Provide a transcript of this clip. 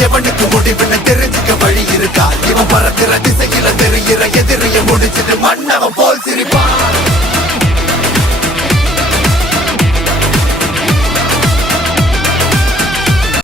எவனுக்கு முடிவுன்னு தெரிஞ்சுக்க வழி இருக்கா? இவன் பறக்கிற திசையில தெரிகிற எதிரிய முடிச்சிட்டு மன்னவன் போல் சிரிப்பான்.